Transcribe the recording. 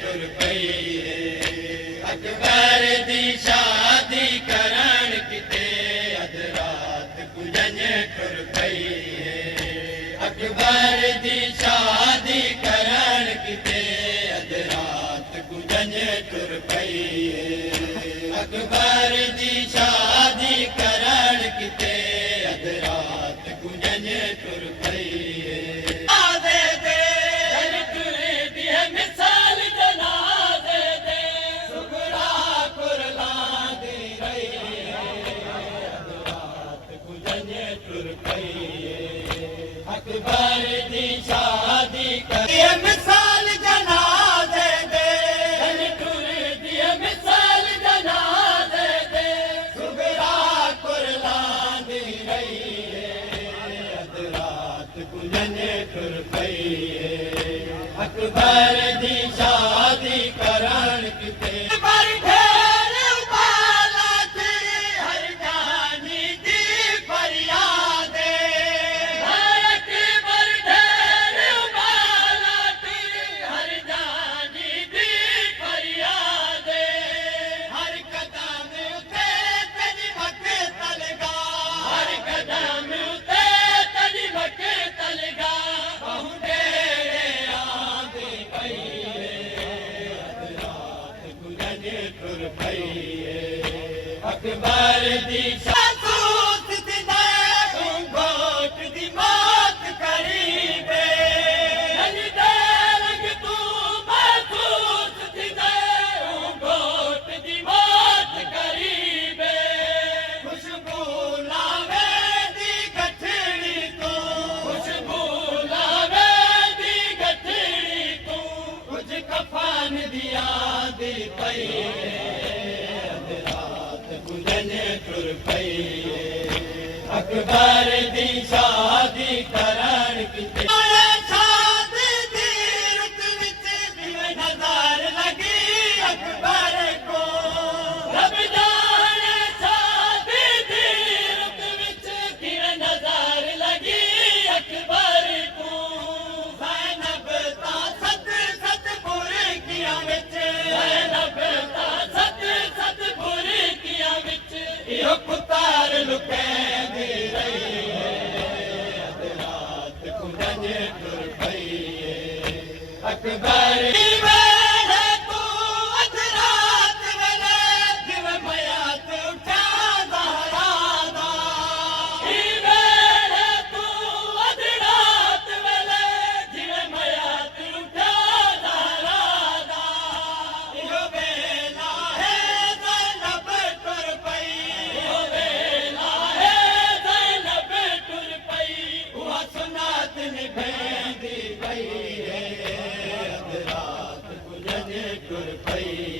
तुर पई अकबर दी शादी करण किते अध रात कुंजन तुर पई अकबर दी शादी करण किते अध रात कुंजन तुर पई अकबर दी शादी करण किते अध रात कुंजन तुर पई अकबर दी शादी करिए मिसाल जनाज़े दे टुर दिए मिसाल जनाज़े दे सुगरा कुरलांदी रही अध रात कुंजन टुर पई अकबर दी शादी करण किते अकबर दी सूत दी घोट दी मौत करीबे लग तू महसूस थी घोट दी मौत करीबे खुशबू लावे दी गठड़ी तू खुशबू लावे दी गठड़ी तू कुछ कफन दिया दी पई तुर पई अकबर दी शादी करण किते शादी दी रुत विच जिवें नज़र लगी अकबर को रब जाने शादी दी रुत विच जिवें नज़र लगी अकबर को ज़ैनब ता सत सत बुरकियां विच ज़ैनब ता सत सत बुरकियां विच यो पुतार लुकैंदी रही अध रात कुंजन तुर पई अकबर वेले तू अध रात वेले जिवें मयात उठा ज़हरा दा वेले तू अध रात वेले जिवें मयात उठा ज़हरा दा यो वेला है ज़ैनब तुर पई निभेंदी पई अध रात कुंजन तुर पई